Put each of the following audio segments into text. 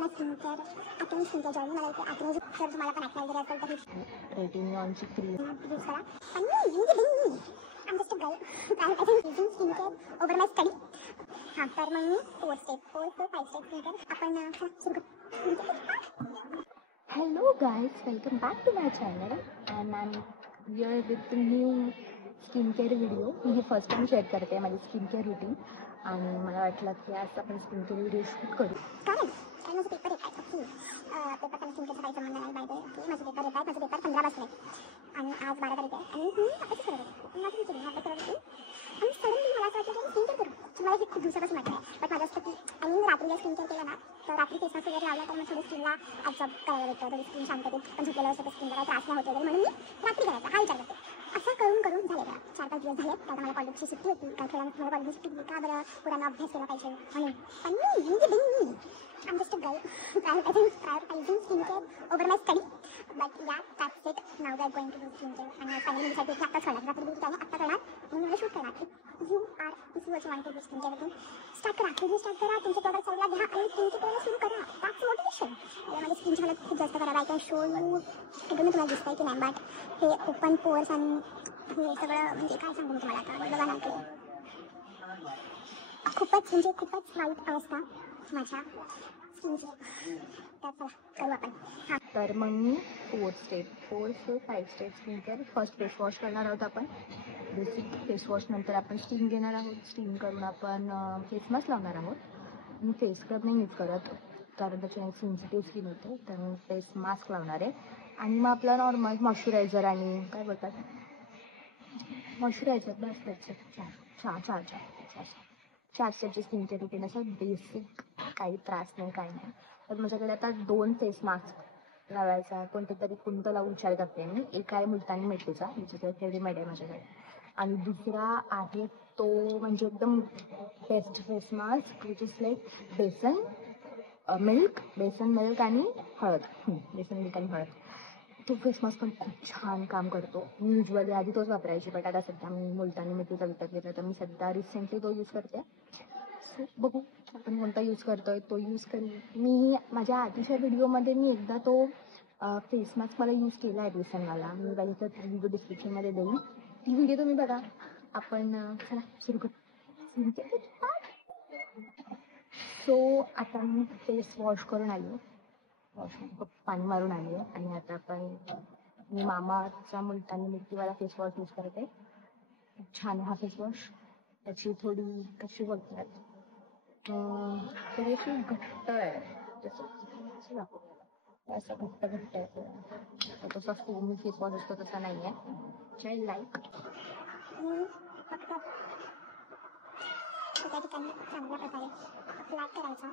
my skincare, acne skincare journey. मला इथे acne जर तुम्हाला पण acne वगैरे असेल तर ही रेटिनॉलची क्रीम यूज करा. आणि I'm just a girl prioritizing using skincare over my study. हां, तर मग मी 4 to 5 स्टेप skincare आपण सुरू करू. Hello guys, welcome back to my channel and I'm here with a new skincare video. मी हे फर्स्ट टाइम शेअर करते माझी skincare routine आणि मला वाटलं की आज आपण स्किनकेअर व्हिडिओ शूट करू. कारण माझे पेपर येत आहेत. पेपर त्यांना स्किनकेअरचा काही संबंध नाही. बाय द वे माझे पेपर येत आहेत. माझे पेपर 15 पासून आहे आणि आज 12 तारीख आहे आणि मी अभ्यास करत होते. माझी विचारली अभ्यास करत होती आणि सडनली मला असं वाटलं की स्किनकेअर करू. मला हे खूप दिवसापासून वाटलं आहे. बट माझं असतं की आणि मी रात्री स्किनकेअर केलं ना तर रात्री फेस मास्क वगैरे लावला तर मग थोडी स्किनला ॲब्झॉर्ब करायला भेटतं. थोडी स्किन शांततेत पण झोपलेलं असतं तर स्किनला काही त्रास नाही होत वगैरे म्हणून मी रात्री करायचा हा विचार करते. असं करून झाले का 4-5 दिवस झाले. त्यात मला कॉलेजची सुट्टी होती. काही थोड्या मला कॉलेजची सुट्टी होती का बरं पुराणा अभ्यास केला पाहिजे म्हणून. पण मी I'm just a girl prioritizing skincare over my study. But yeah, that's it. Now we are going to do skincare. And I finally decided की आत्ताच करणार. रात्री बिलकुल आत्ता करणार. मी मला शूट करणार. If you also want to do skincare routine, start करा. तुम्ही स्टार्ट करा. तुमचे प्रोडक्ट साईडला घ्या आणि स्किनची करायला सुरू करा. That's motivation. माझ्या स्किनची मला खूप जास्त करायला. I can show you. I don't know तुम्हाला दिसतंय की नाही बट हे ओपन पोअर्स आणि हे सगळं म्हणजे काय सांगू मी तुम्हाला आता बघा ना की खूपच वाईट अवस्था माझ्या स्किनची. तर चला करू आपण. हां, तर मग मी 4 to 5 step skincare. First face wash करणार आहोत आपण. बेसिक फेस वॉश नंतर आपण स्टीम घेणार आहोत. स्टीम करून आपण फेस मास्क लावणार आहोत. मी फेस स्क्रब नाही यूज करत कारण त्याच्याने सेन्सिटिव्ह स्किन होते. तर मी फेस मास्क लावणार आहे आणि मग आपला नॉर्मल मॉइश्चरायझर आणि काय बोलतात मॉइश्चरायझर बस त्याचं चार स्टेपची स्किनकेअर रुटीन असं बेसिक. काही त्रास नाही काही नाही. तर माझ्याकडे आता 2 फेस मास्क लावायचा कोणतं लावून विचार करते मी. एक आहे मुलतानी मिरचीचा ज्याच्याकडे रेडीमेड आहे माझ्याकडे आणि दुसरा आहे तो म्हणजे एकदम best face mask which is like besan milk आणि हळद. बेसन मिल्क आणि हळद. तो फेस मास्क पण खूप छान काम करतो. मी युजली आधी तोच वापरायची बट आता सध्या मी मुलतानी मिरचीचा विकत घेतला तर मी सध्या रिसेंटली तो यूज करते. सो बघू आपण कोणता यूज करतोय तो यूज करू. मी माझ्या आधीच्या व्हिडिओमध्ये मी एकदा तो फेस मास्क मला यूज केला आहे बेसनवाला. मी त्याचा व्हिडिओ डिस्क्रिप्शनमध्ये देईन. ती व्हिडिओ तुम्ही बघा. आपण चला सुरू करू. सो आता मी फेस वॉश करून आली. पाणी मारून आली आहे आणि आता मी मामाचा मुलतानी मिरचीवाला फेस वॉश यूज करते. छान हा फेस वॉश. त्याची थोडी कशी बोलतात थोडीशी घट्ट आहे असं घट्ट आहे. तसा फोमी फेस वॉश असतो तसा नाही आहे. आय लाईक फक्त त्या ठिकाणी चांगल्या प्रकारे अप्लाय करायचा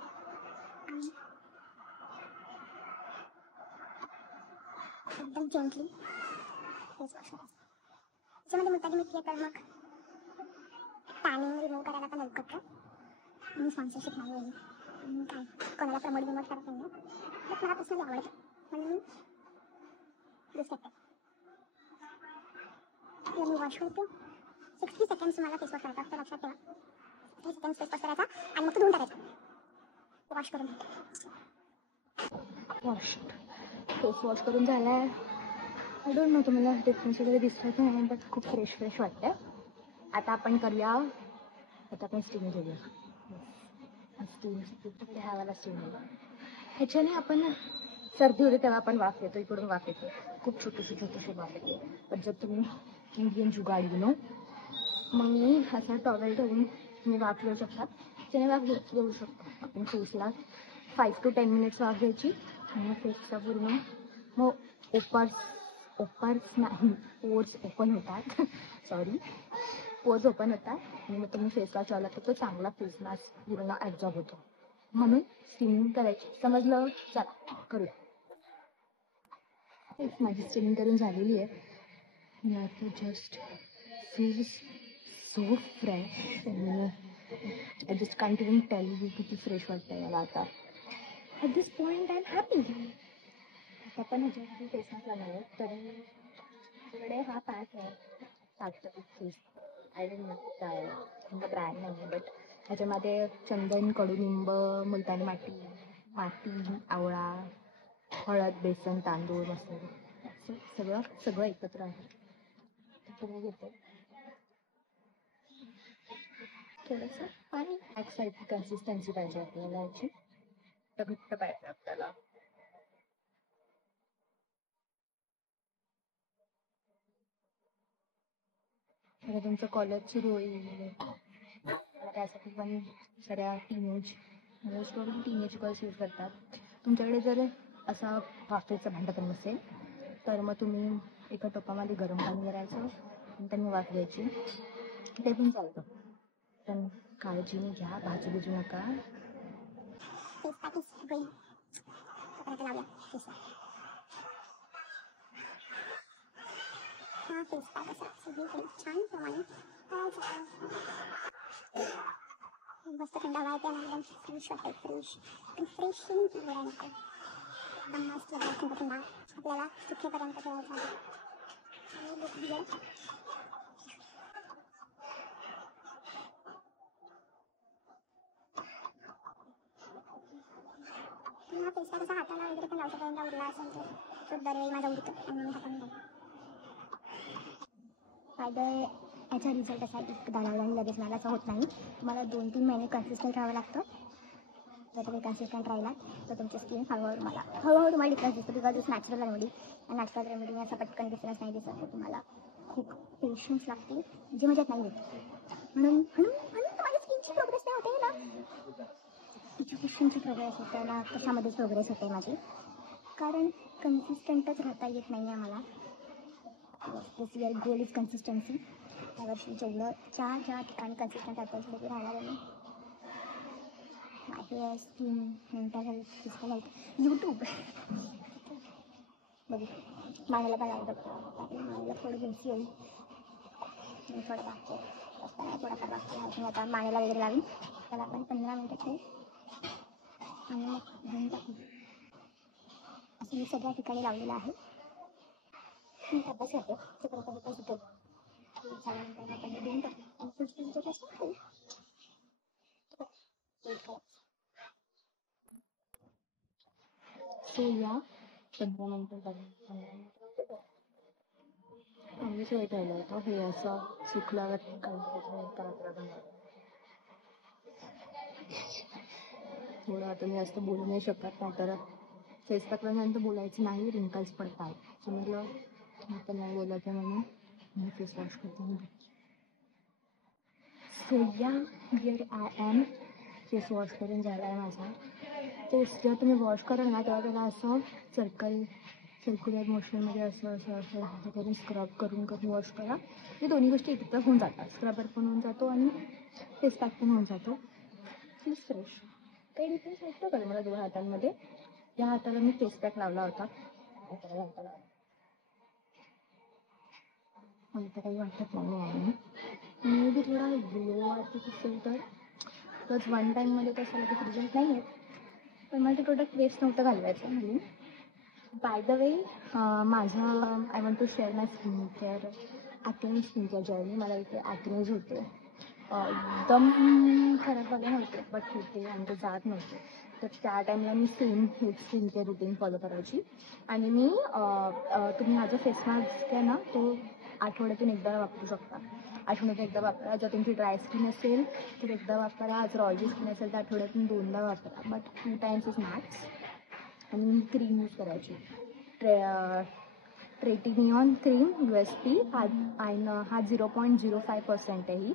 आणि एकदम जेंटली फेस वॉश करायचा. त्याच्यामध्ये मुलतानी मिरची तर मग टॅनिंग रिमूव्ह करायला पण हेल्प करतो. मी स्पॉन्सरशिप नाही आहे काय कोणाला प्रमोट करत नाही आहे बट मला पर्सनली आवडतं म्हणून मी यूज करते. मी वॉश करतो. 60 सेकंड्स तुम्हाला फेस वॉश करायचा तर लक्षात ठेवा. 60 सेकंड्स फेस वॉश करायचा आणि मग तो धुवून टाकायचा. वॉश करून फेस वॉश करून झाला आहे. आय डोंट नो तुम्हाला डिफरन्स वगैरे दिसतं की नाही बट खूप फ्रेश वाटतं. आता आपण स्टीम घेऊया. ह्यावाला स्टीम घेऊया. ह्याच्याने आपण सर्दी होते तेव्हा आपण वाफ येतो. इकडून वाफ येतो. खूप छोटीशी वाफ येते. पण जर तुम्ही इंडियन जुगाड मग मी असा टॉवेल ठेवून तुम्ही वाफ घेऊ शकता. त्याने वाफ घेऊ शकतो. आपण फेसला 5 to 10 मिनिट्स वाफ घ्यायची आणि फेसचा पूर्ण मग ओपर्स नाही पोर्स ओपन होतात पोर्स ओपन होतात आणि मग तुम्ही फेस वॉश लावला तर तो चांगला फेस मास्क पूर्ण ॲब्झॉर्ब होतो. म्हणून स्टीमिंग करायची. समजलं? चला करूया. माझी स्टीमिंग करून झालेली आहे. आता just feels so fresh and I just can't even tell you किती फ्रेश वाटतंय मला आता. At this point I'm happy. आता पण ह्याच्यामध्ये फेस मास्क लावणार आहे तर माझ्याकडे हा पॅक आहे फेस आय डोंट नो काय ब्रँड नाही आहे बट ह्याच्यामध्ये चंदन कडुनिंब मुलतानी माती माती, आवळा, हळद, बेसन, तांदूळ, मसाले असं सगळं सगळं एकत्र आहे. तुम्ही घेते थोडंसं पाणी ॲक्साईड कन्सिस्टन्सी पाहिजे आपल्याला याची, तर घट्ट पाहिजे आपल्याला. आता तुमचं कॉलेज सुरू होईल, त्यासाठी पण सगळ्या मोस्ट करून टीनेज गर्ल्स यूज करतात. तुमच्याकडे जर असा वाफेचं भांडं पण नसेल तर मग तुम्ही एका टोपामध्ये गरम पाणी करायचं आणि त्यांनी वाफ घ्यायची, ते पण चालतं. पण काळजीने घ्या, भाजी बिजू नका. फेस पॅक इज गोइंग करायला लावूया फेसला. हा फेस पॅक असा सगळीकडे छान प्रमाणे मस्त थंड हवा येते आणि एकदम फ्रेश वाटते. रिफ्रेशिंग वेळा नको, एकदम मस्त थंड थंड आपल्याला सुखेपर्यंत ठेवायचं आहे. आणि लुक बिअर हा फेस पॅक असा हाताला वगैरे पण लावू शकता. उरला असेल तर दरवेळी माझा उरतो आणि मी हाताने लावतो. फायदा याचा रिझल्ट असा एक दाणादाणी लगेच मला असं होत नाही. तुम्हाला 2-3 महिने कन्सिस्टंट राहावं लागतं. जर तुम्ही कन्सिस्टंट राहिला तर तुमची स्किन हळूहळू तुम्हाला डिफरन्स दिसतो. Because it's natural remedy. Natural remedy असा पटकन डिफरन्स नाही दिसत. तर तुम्हाला खूप पेशन्स लागतील, जे माझ्यात नाही येत. म्हणून माझ्या स्किनची प्रोग्रेस नाही होते ना, एज्युकेशनची प्रोग्रेस होते ना, कशामध्येच प्रोग्रेस होते माझी, कारण कन्सिस्टंटच राहता येत नाही आहे मला. दिस इयर गोल इज कन्सिस्टन्सी. यावर्षी जेवढं ज्या ठिकाणी कन्सिस्टंट राहता येईल तिथे राहणार आहे मी. My hair, skin, mental health, physical health, YouTube बघू. मानाला पण आवडतं, मानाला थोडं हिंसी येईल, थोडं बाकी असताना थोडाफार बाकी आहे. आता मानेला वगैरे लावून त्याला आपण 15 मिनिटं ठेवू आणि मग घेऊन टाकू. असं मी सगळ्या ठिकाणी लावलेलं आहे. मी तपास करते त्याच्यापर्यंत सुटेल झाल्यानंतर आपण घेऊन टाकू आणि पुढच्या टेस्ट करू. सो या 15 मिनिटं आम्ही सोय ठेवलं होतं. हे असं सुकल्यावर थोडं आता मी जास्त बोलू नाही शकत, नाही तर फेस पॅकनंतर बोलायचं नाही, रिंकल्स पडतात. सो म्हटलं आता नाही बोलायचं म्हणून मी फेस वॉश करते. So yeah here I am. Face wash करून झाला आहे माझा. फेस जेव्हा तुम्ही वॉश कराल ना तेव्हा त्याला असं सर्क्युलर मोशनमध्ये असं करून स्क्रब करून वॉश करा. ते दोन्ही गोष्टी एकत्र होऊन जातात. स्क्रबर पण होऊन जातो आणि फेस पॅक पण होऊन जातो. Please fresh. काही डिफरन्स वाटतो का मला 2 हातांमध्ये? या हाताला मी फेस पॅक लावला होता, मला तर काही वाटत नाही आहे. मी बी थोडा ग्लो वाटत असेल तर प्लस 1 टाईममध्ये तसं लगेच रिझल्ट नाही आहे, पण मला ते प्रोडक्ट वेस्ट नव्हतं घालवायचं म्हणून. बाय द वे माझं I want to share my skin care skin care journey. मला इथे ॲक्नेज होते, एकदम खराब वगैरे नव्हते बट होते आणि ते जात नव्हते. तर त्या टाईमला मी हेच स्किन केअर रुटीन फॉलो करायची. आणि मी तुम्ही माझा फेस मास्क आहे ना तो आठवड्यातून एकदा वापरू शकता. आठवड्यातून एकदा वापरा. जर तुमची ड्राय स्किन असेल तर एकदा वापरा. जर ऑइली स्किन असेल तर आठवड्यातून 2दा वापरा, बट 2 टाइम्स इज मॅक्स. आणि मी क्रीम यूज करायची, ट्रेटिनियॉन क्रीम USP. हा 0.05% आहे ही,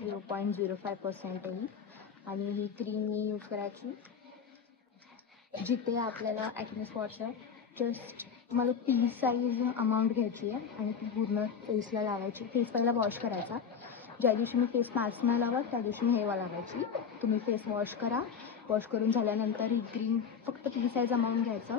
0.05% आहे ही. आणि ही क्रीम मी यूज करायची जिथे आपल्याला ॲक्ने स्पॉट्स आहे. जस्ट तुम्हाला पी साईज अमाऊंट घ्यायची आहे आणि ती पूर्ण फेसला लावायची. फेस पहिला वॉश करायचा. ज्या दिवशी मी फेस मास्क नाही लावत त्या दिवशी मी हेवा लावायची. तुम्ही फेस वॉश करा. वॉश करून झाल्यानंतर ही क्रीम फक्त पी साईज अमाऊंट घ्यायचं.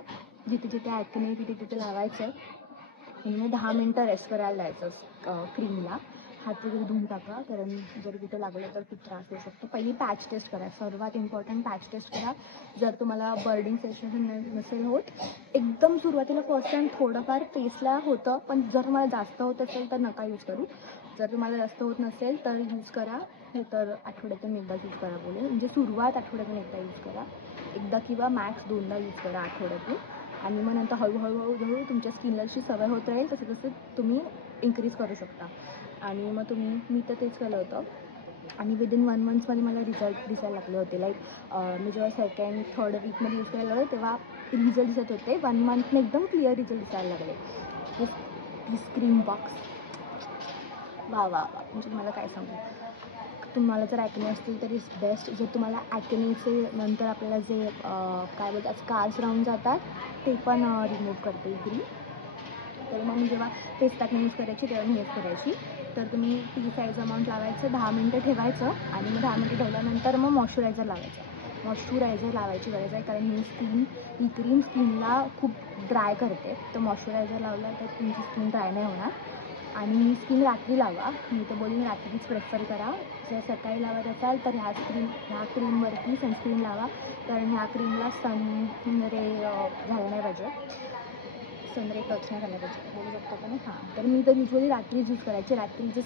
जिथे जिथे ॲक्ने तिथे लावायचं आणि मग 10 मिनटं रेस्ट करायला द्यायचं क्रीमला. हात वगैरे धुवून टाका, कारण जर तिथे लागलं तर खूप त्रास होऊ शकतो. पहिली पॅच टेस्ट करा, सर्वात इम्पॉर्टंट पॅच टेस्ट करा. जर तुम्हाला बर्डिंग सेन्सेशन नसेल होत, एकदम सुरुवातीला फर्स्ट टाइम थोडंफार फेसला होतं, पण जर तुम्हाला जास्त होत असेल तर नका यूज करू. जर तुम्हाला जास्त होत नसेल तर यूज करा. हे तर आठवड्यातून एकदाच यूज करा बोलेल. म्हणजे सुरुवात आठवड्यातून एकदा यूज करा, एकदा किंवा मॅक्स 2दा यूज करा आठवड्यातून. आणि मग नंतर हळूहळू तुमच्या स्किनला जशी सवय होत राहील तसं तसं तुम्ही इन्क्रीज करू शकता. आणि मग मी तर तेच केलं होतं. आणि विदिन 1 मंथमध्ये मला रिझल्ट दिसायला लागले होते. लाईक मी जेव्हा 2nd 3rd वीकमध्ये यूज करायला लागले तेव्हा रिझल्ट दिसत होते. 1 मंथने एकदम क्लिअर रिझल्ट दिसायला लागले. ती स्क्रीन बॉक्स वा वा वा, म्हणजे मला काय सांगू. तुम्हाला जर ॲक्ने असतील तर इट्स बेस्ट. जर तुम्हाला ॲक्नेचे नंतर आपल्याला जे काय बोलतात स्कार्स राहून जातात ते पण रिमूव्ह करते क्रीम. तर मग मी जेव्हा फेस पॅक यूज करायची तेव्हा मी हेच करायची. तर तुम्ही टी साईज अमाऊंट लावायचं, 10 मिनटं ठेवायचं आणि मग 10 मिनटं ठेवल्यानंतर मग मॉइश्चरायझर लावायचं. मॉइश्चरायझर लावायची गरज आहे कारण ही क्रीम स्किनला खूप ड्राय करते. तर मॉइश्चरायझर लावलं तर तुमची स्किन ड्राय नाही होणार. आणि स्किन रात्री लावा. मी तर बोलीन रात्रीच प्रेफर करा. जर सकाळी लावत असाल तर ह्या क्रीमवरती सनस्क्रीन लावा, कारण ह्या क्रीमला सन रे झालं नाही पाहिजे, सनरे टच नाही झालं पाहिजे, बोलू शकतो का नाही. हां, तर मी तर युजली रात्रीच यूज करायची. रात्रीचं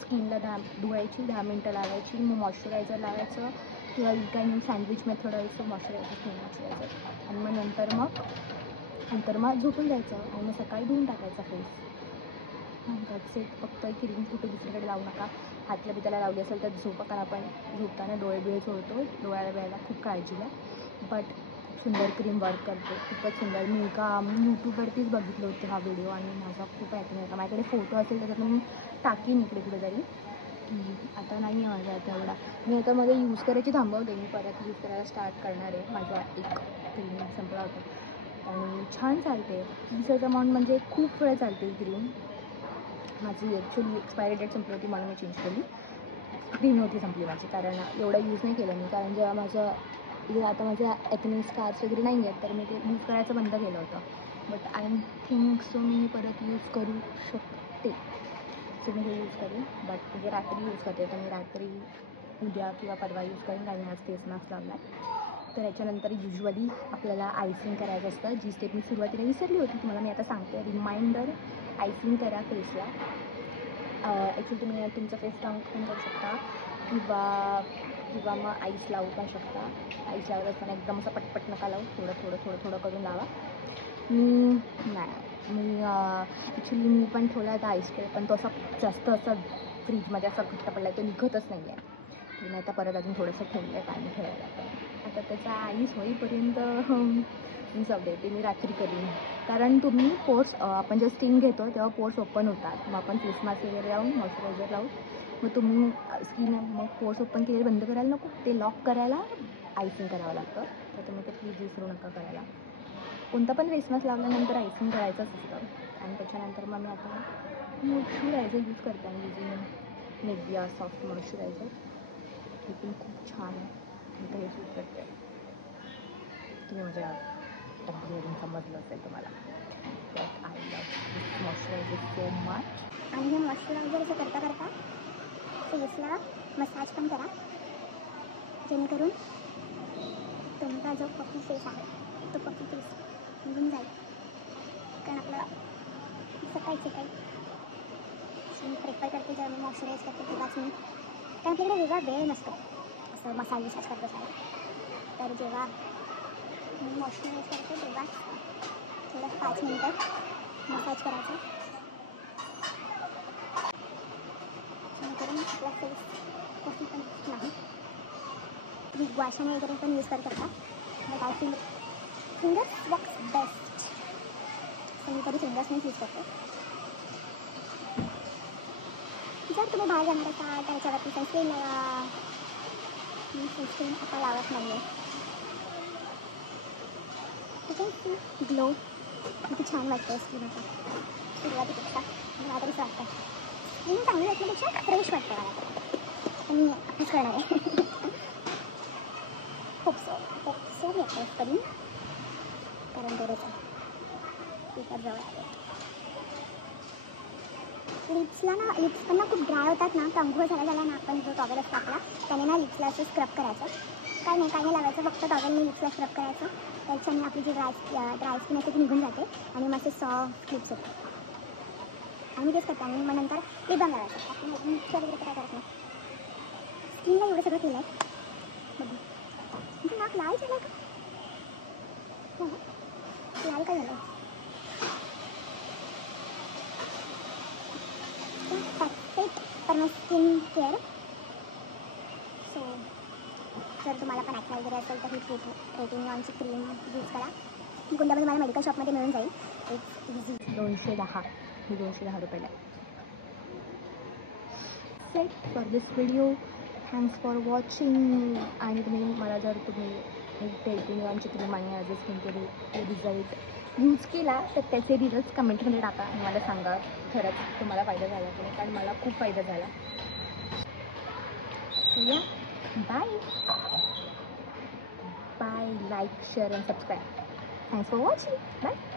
स्किनला धुवायची, 10 मिनटं लावायची, मग मॉइश्चरायझर लावायचं किंवा काही सँडविच मेथड असतो मॉइश्चरायझर, स्किन मॉइश्चरायझर. आणि मग नंतर मग झोपून जायचं आणि मग सकाळी धुवून टाकायचा फेस. That's it. फक्त क्रीम कुठे दुसरीकडे लावू नका. हातल्या बिताला लावली असेल तर झोपा, कारण आपण झोपताना डोळे चोळतो. डोळ्याला खूप काळजी घ्या. बट सुंदर क्रीम वर्क करते, खूपच सुंदर. मी यूट्यूबवरतीच बघितलं होतं हा व्हिडिओ आणि माझा खूप ॲक्ने होता. माझ्याकडे फोटो असेल त्याच्यात मी टाकीन इकडे कुठेतरी, की आता नाही आहे माझा आता एवढा. मी आता मध्ये यूज करायची थांबवले. मी परत यूज करायला स्टार्ट करणार आहे. माझा एक क्रीम संपला होता आणि छान चालते. 30 अमाऊंट म्हणजे खूप वेळ चालते ही क्रीम. माझी ॲक्च्युली एक्सपायरी डेट संपली होती म्हणून मी चेंज केली. क्रीम नव्हती संपली माझी, कारण एवढं यूज नाही केलं मी. कारण जेव्हा आता माझ्या ॲक्ने स्कार्स वगैरे नाही आहेत तर मी ते यूज करायचं बंद केलं होतं. बट आय थिंक सो मी परत यूज करू शकते. सो मी हे यूज करेन. बट म्हणजे रात्री यूज करते तर मी रात्री उद्या किंवा परवा यूज करेन, कारण मी आज फेस मास्क लावला आहे. तर याच्यानंतर युजली आपल्याला आयसिंग करायचं असतं. जी स्टेप मी सुरुवातीला विसरली होती तुम्हाला मी आता सांगते. रिमाइंडर, आयसिंग करा फेसला. ॲक्च्युली तुम्ही तुमचं फेस टाऊन पण करू शकता किंवा मग आईस लावू पण शकता. आईस लावत असताना एकदम असं पटपट नका लावू, थोडं करून लावा. ॲक्च्युली मी पण ठेवला आहे आईस ट्रे, पण तो असा जास्त असं फ्रीजमध्ये असा घट्ट पडला आहे, तो निघतच नाही आहे. मी आता परत अजून थोडंसं ठेवलं आहे, पाणी ठेवायला. आता त्याचा आईस होईपर्यंत मी जाऊ दे, ते मी रात्री करीन. कारण तुम्ही पोर्स आपण जेव्हा स्टीम घेतो तेव्हा पोर्स ओपन होतात. मग आपण फेस मास्क वगैरे लावून मॉइश्चरायझर लावून मग तुम्ही मग पोर्स ओपन केलेले बंद करायला नको, ते लॉक करायला आयसिंग करावं लागतं. तर तुम्ही ते प्लीज विसरू नका करायला. कोणता पण फेस मास्क लावल्यानंतर आयसिंग करायचंच असतं. आणि त्याच्यानंतर मग मी आता मॉइश्चरायझर यूज करते. आणि युजिंग नेव्हिया सॉफ्ट मॉइश्चरायझर, हे पण खूप छान आहे. मी तर हेच यूज करते. तुम्ही माझ्या टॅगवरून समजलं असेल तुम्हाला. But I love moisturiser so much. आणि हे मॉइश्चरायझर असं करता फेसला मसाज पण करा, जेणेकरून तुमचा जो पफी फेस आहे तो पफी फेस निघून जाईल. कारण आपला सकाळी मी प्रेफर करते जेव्हा मी मॉइश्चराईज करते तेव्हाच मी, कारण आपल्याकडे वेगळा वेळ नसतो असं मसाज करत बसायला. तर जेव्हा मी मॉइश्चराईज करते तेव्हाच थोडं 5 मिनटं मसाज करायचं, जेणेकरून आपला फेस कॉफी पण नाही. तुम्ही वाशाने वगैरे पण यूज करू शकता. But I think fingers works best. मी तरी फिंगर्सनेच यूज करते. जर तुम्ही बाहेर जाणार असाल तर याच्यावरती सनस्क्रीन लावा. मी सनस्क्रीन आता लावत नाही आहे. ग्लो किती छान वाटतं स्किन आता सुरुवातीपेक्षा. मला तरीच वाटतं स्किन चांगली असण्यापेक्षा फ्रेश वाटतं मला तरी. मी अभ्यास करणार आहे. खूप सो मी अभ्यास करीन, कारण गरज आहे. पेपर जवळ आले. लिप्स पण ना खूप ड्राय होतात ना, तर अंघोळ झाला ना आपण जो टॉवेल असतो आपला त्याने ना लिप्सला असं स्क्रब करायचं. काय नाही लावायचं, फक्त टॉवेलने लिप्सला स्क्रब करायचं. त्याच्याने आपली जी ड्राय स्किन असते ती निघून जाते आणि मस्त सॉफ्ट लिप्स होते. आणि मी तेच करते. आणि मग नंतर लिप बाम लावायचं. आपण लिप्स वगैरे काय करत नाही. स्किनला एवढं सगळं केलं आहे. बघू म्हणजे नाक लाल झालं का? हो लाल काय झालं? Perfect for my skin care. So जर तुम्हाला पण ॲक्ने वगैरे असेल तर ही रेटिनॉलची क्रीम यूज करा. ही कोणत्या मला मेडिकल शॉपमध्ये मिळून जाईल. एक इझी 210 ही 210 रुपयाला. Set for this video. Thanks for watching. आणि मला जर तुम्ही रेटिनॉलची क्रीम आणि as a skin care result use केला तर त्याचे रिझल्ट कमेंटमध्ये टाका आणि मला सांगा खरंच तुम्हाला फायदा झाला की नाही, कारण मला खूप फायदा झाला. So yeah bye bye. Like share and subscribe. Thanks for watching. Bye.